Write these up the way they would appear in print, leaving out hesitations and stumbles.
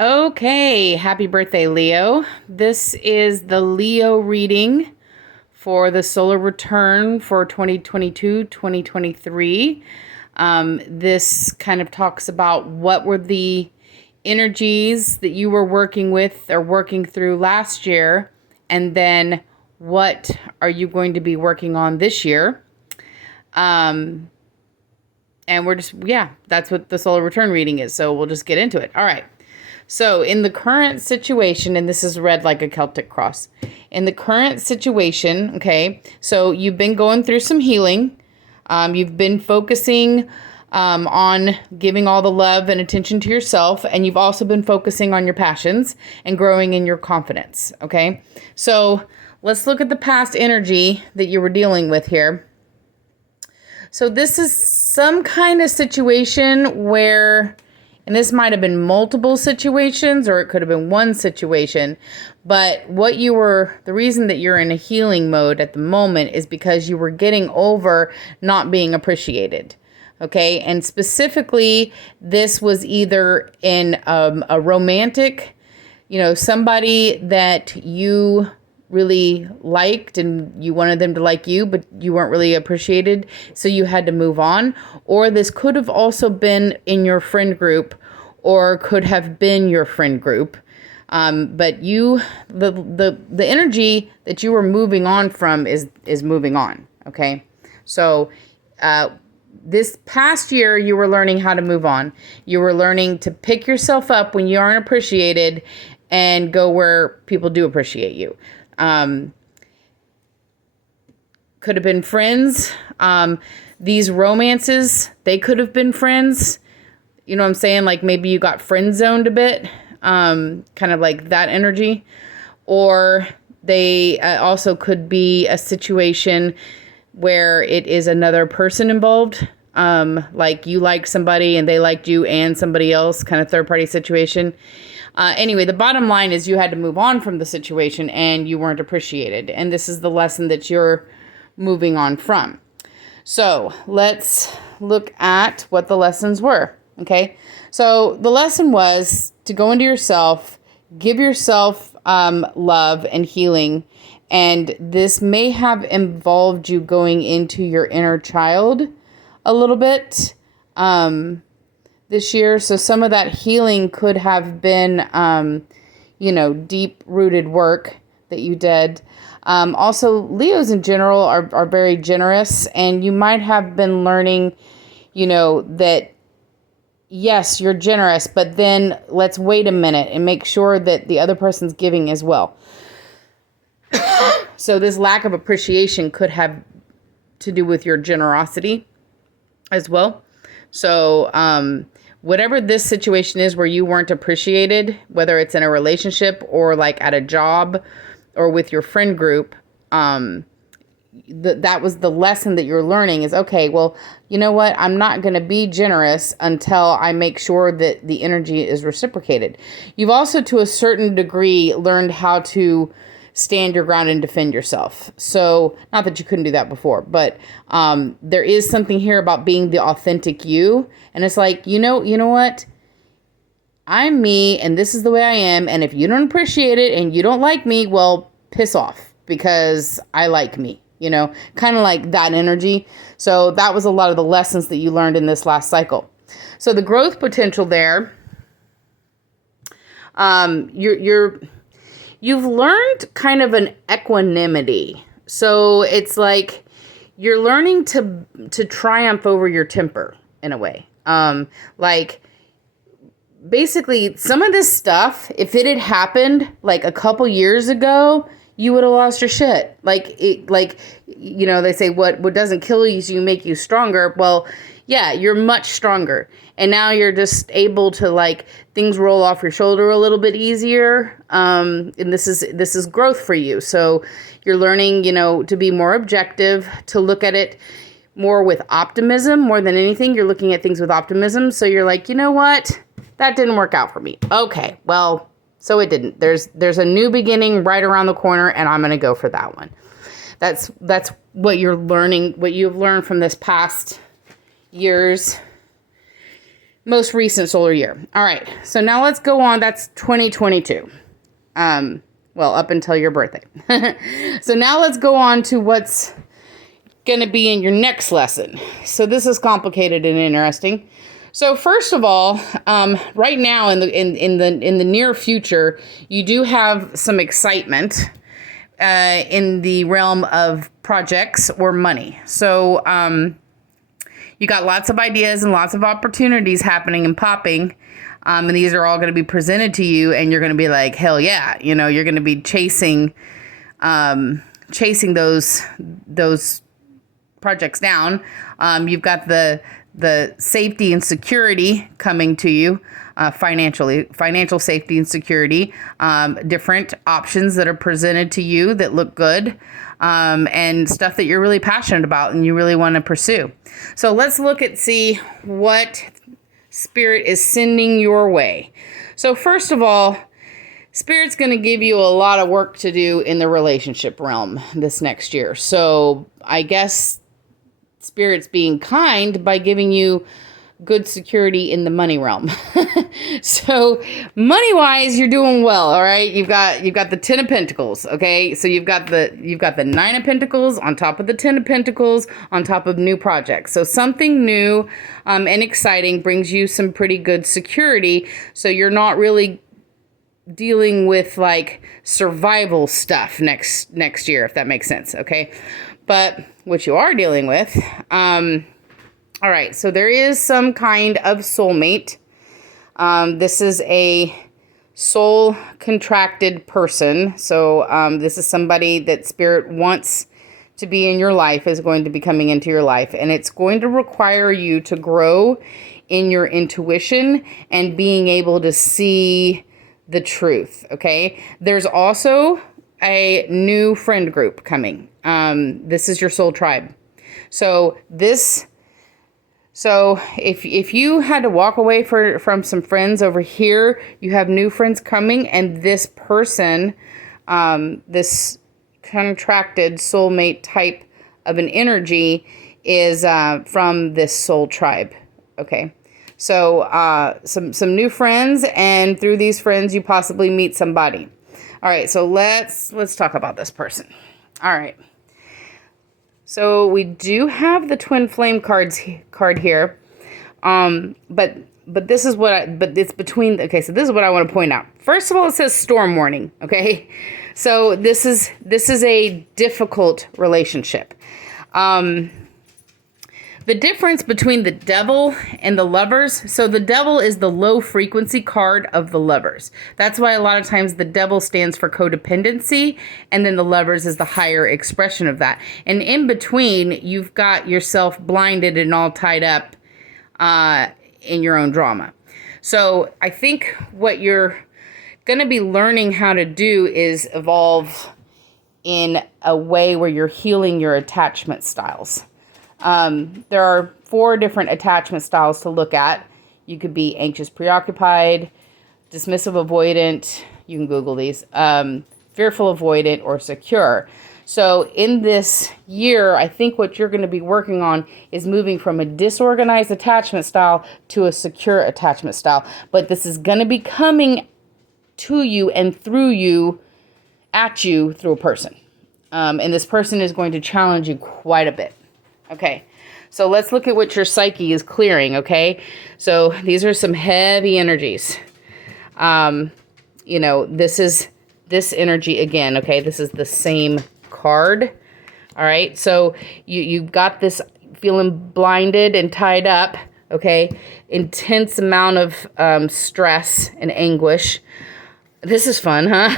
Okay, happy birthday, Leo. This is the Leo reading for the solar return for 2022 2023. This kind of talks about what were the energies that you were working with or working through last year, and then what are you going to be working on this year. And we're just, yeah, that's what the solar return reading is. So we'll just get into it. All right. So in the current situation, and this is read like a Celtic cross, in the current situation, okay, so you've been going through some healing. You've been focusing on giving all the love and attention to yourself, and you've also been focusing on your passions and growing in your confidence, okay? So let's look at the past energy that you were dealing with here. So this is some kind of situation where, and this might have been multiple situations or it could have been one situation, but the reason that you're in a healing mode at the moment is because you were getting over not being appreciated. Okay. And specifically, this was either in a romantic, somebody that you really liked and you wanted them to like you, but you weren't really appreciated, so you had to move on. Or this could have also been in your friend group, or could have been your friend group. But the energy that you were moving on from is moving on. Okay. So, this past year, you were learning how to move on. You were learning to pick yourself up when you aren't appreciated and go where people do appreciate you. Could have been friends. These romances, they could have been friends. You know what I'm saying? Like maybe you got friend zoned a bit, kind of like that energy. Or they also could be a situation where it is another person involved. Like you liked somebody and they liked you and somebody else, kind of third party situation. Anyway, the bottom line is you had to move on from the situation and you weren't appreciated. And this is the lesson that you're moving on from. So let's look at what the lessons were. Okay. So the lesson was to go into yourself, give yourself love and healing. And this may have involved you going into your inner child a little bit. This year. So some of that healing could have been, deep rooted work that you did. Also, Leos in general are very generous, and you might have been learning, that yes, you're generous, but then let's wait a minute and make sure that the other person's giving as well. So this lack of appreciation could have to do with your generosity as well. So, whatever this situation is where you weren't appreciated, whether it's in a relationship or like at a job or with your friend group, that was the lesson that you're learning is, okay, well, you know what? I'm not going to be generous until I make sure that the energy is reciprocated. You've also, to a certain degree, learned how to stand your ground and defend yourself. So not that you couldn't do that before, but there is something here about being the authentic you. And it's like, you know what? I'm me and this is the way I am. And if you don't appreciate it and you don't like me, well, piss off because I like me, kind of like that energy. So that was a lot of the lessons that you learned in this last cycle. So the growth potential there, you've learned kind of an equanimity. So it's like you're learning to triumph over your temper in a way. Like basically some of this stuff, if it had happened like a couple years ago, you would have lost your shit. They say what doesn't kill you make you stronger. Well, yeah, you're much stronger. And now you're just able to things roll off your shoulder a little bit easier. And this is growth for you. So you're learning, to be more objective, to look at it more with optimism more than anything. You're looking at things with optimism. So you're like, you know what? That didn't work out for me. Okay, well, so it didn't. There's a new beginning right around the corner, and I'm going to go for that one. That's what you're learning, what you've learned from this past year's most recent solar year. All right. So now let's go on. That's 2022. Well, up until your birthday. So now let's go on to what's going to be in your next lesson. So this is complicated and interesting. So first of all, right now in the near future, you do have some excitement in the realm of projects or money. So you got lots of ideas and lots of opportunities happening and popping. And these are all going to be presented to you, and you're going to be like, hell yeah, you're going to be chasing those projects down. You've got the safety and security coming to you, financial safety and security, different options that are presented to you that look good, and stuff that you're really passionate about and you really want to pursue. So let's see what Spirit is sending your way. So first of all, Spirit's going to give you a lot of work to do in the relationship realm this next year. So I guess Spirit's being kind by giving you good security in the money realm. So money-wise, you're doing well, all right? You've got the 10 of Pentacles, okay? So you've got the 9 of Pentacles on top of the 10 of Pentacles on top of new projects. So something new and exciting brings you some pretty good security. So you're not really dealing with like survival stuff next year, if that makes sense, okay? But what you are dealing with, all right, so there is some kind of soulmate. This is a soul contracted person. So this is somebody that Spirit wants to be in your life, is going to be coming into your life. And it's going to require you to grow in your intuition and being able to see the truth, okay? There's also a new friend group coming. This is your soul tribe. So if you had to walk away from some friends over here, you have new friends coming, and this person, this contracted soulmate type of an energy is from this soul tribe. Okay. So some new friends, and through these friends you possibly meet somebody. All right, so let's talk about this person. All right. So we do have the twin flame card here. But this is it's between, okay, so this is what I want to point out. First of all, it says storm warning, okay? So this is a difficult relationship. The difference between the Devil and the Lovers. So the Devil is the low frequency card of the Lovers. That's why a lot of times the Devil stands for codependency, and then the Lovers is the higher expression of that. And in between, you've got yourself blinded and all tied up in your own drama. So I think what you're going to be learning how to do is evolve in a way where you're healing your attachment styles. There are 4 different attachment styles to look at. You could be anxious, preoccupied, dismissive, avoidant. You can Google these. Fearful, avoidant, or secure. So in this year, I think what you're going to be working on is moving from a disorganized attachment style to a secure attachment style. But this is going to be coming to you and through you, at you, through a person. And this person is going to challenge you quite a bit. Okay, so let's look at what your psyche is clearing, okay? So these are some heavy energies. This energy again, okay? This is the same card, all right? So you've got this feeling blinded and tied up, okay? Intense amount of stress and anguish. This is fun, huh?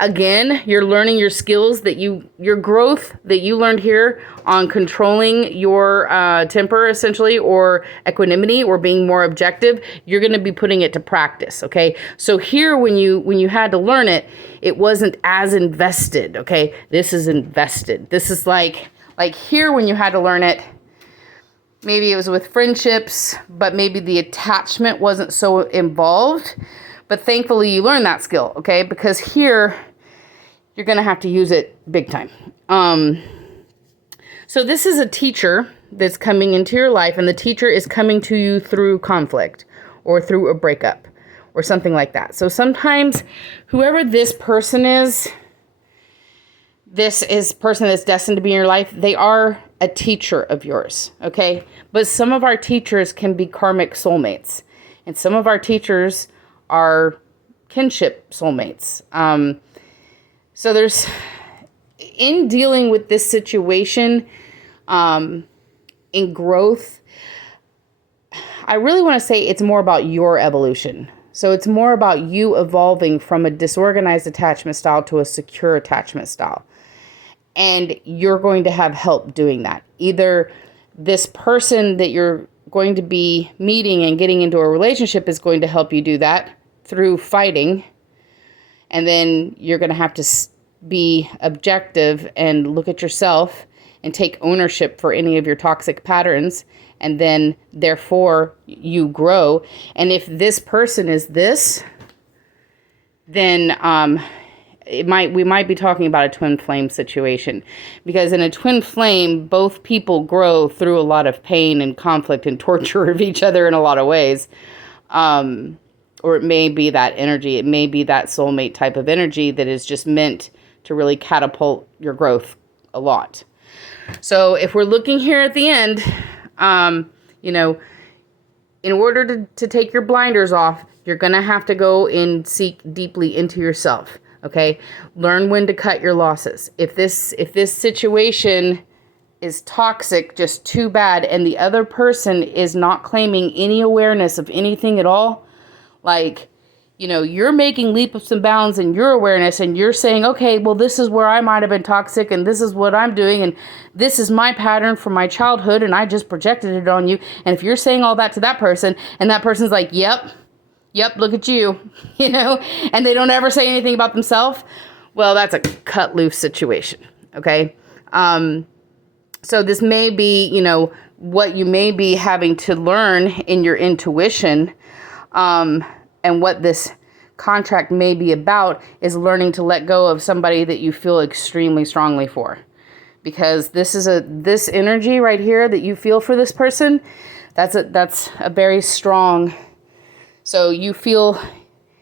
Again, you're learning your skills your growth that you learned here on controlling your temper, essentially, or equanimity, or being more objective. You're going to be putting it to practice, okay? So here, when you had to learn it, it wasn't as invested, okay? This is invested. This is like here when you had to learn it. Maybe it was with friendships, but maybe the attachment wasn't so involved. But thankfully, you learned that skill, okay? Because here, you're going to have to use it big time. So this is a teacher, that's coming into your life, and the teacher is coming to you through conflict or through a breakup or something like that. So sometimes whoever this person is person that's destined to be in your life, they are a teacher of yours, okay? But some of our teachers can be karmic soulmates, and some of our teachers are kinship soulmates. So there's, in dealing with this situation, in growth, I really want to say it's more about your evolution. So it's more about you evolving from a disorganized attachment style to a secure attachment style. And you're going to have help doing that. Either this person that you're going to be meeting and getting into a relationship is going to help you do that through fighting. And then you're going to have to be objective and look at yourself and take ownership for any of your toxic patterns. And then, therefore, you grow. And if this person is this, then we might be talking about a twin flame situation, because in a twin flame, both people grow through a lot of pain and conflict and torture of each other in a lot of ways. Or it may be that energy. It may be that soulmate type of energy that is just meant to really catapult your growth a lot. So if we're looking here at the end, in order to take your blinders off, you're going to have to go and seek deeply into yourself. Okay, learn when to cut your losses. If this situation is toxic, just too bad, and the other person is not claiming any awareness of anything at all, like, you're making leaps and bounds in your awareness, and you're saying, okay, well, this is where I might have been toxic, and this is what I'm doing, and this is my pattern from my childhood, and I just projected it on you. And if you're saying all that to that person, and that person's like, yep, look at you, and they don't ever say anything about themselves, well, that's a cut loose situation, okay? So this may be, what you may be having to learn in your intuition, and what this contract may be about is learning to let go of somebody that you feel extremely strongly for. Because this energy right here that you feel for this person, that's a very strong. So you feel,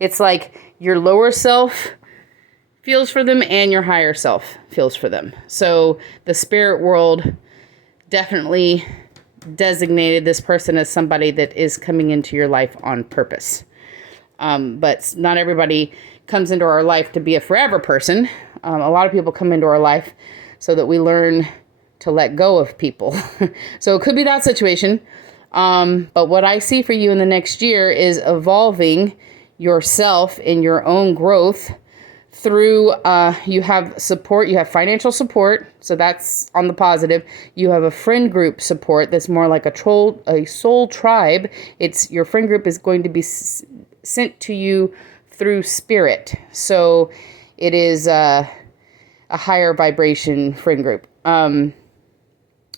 it's like your lower self feels for them and your higher self feels for them. So the spirit world definitely designated this person as somebody that is coming into your life on purpose. But not everybody comes into our life to be a forever person. A lot of people come into our life so that we learn to let go of people. So it could be that situation. But what I see for you in the next year is evolving yourself in your own growth through, you have support, you have financial support. So that's on the positive. You have a friend group support that's more like a soul tribe. Your friend group is going to be sent to you through spirit. So it is a higher vibration friend group. And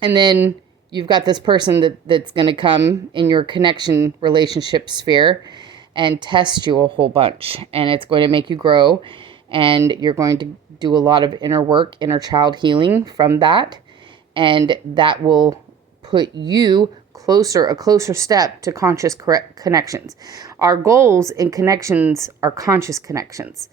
then you've got this person that's going to come in your connection relationship sphere and test you a whole bunch. And it's going to make you grow. And you're going to do a lot of inner work, inner child healing from that. And that will put you a closer step to conscious connections. Our goals in connections are conscious connections.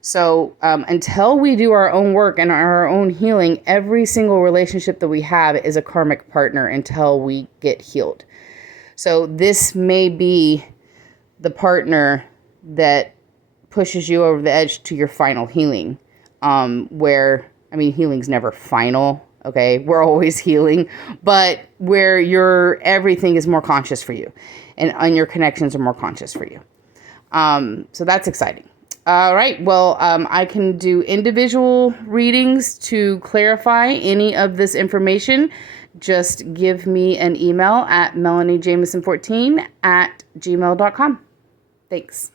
So until we do our own work and our own healing, every single relationship that we have is a karmic partner until we get healed. So this may be the partner that pushes you over the edge to your final healing, healing's never final. Okay, we're always healing, but where everything is more conscious for you and your connections are more conscious for you. So that's exciting. All right. Well, I can do individual readings to clarify any of this information. Just give me an email at melaniejamison14@gmail.com. Thanks.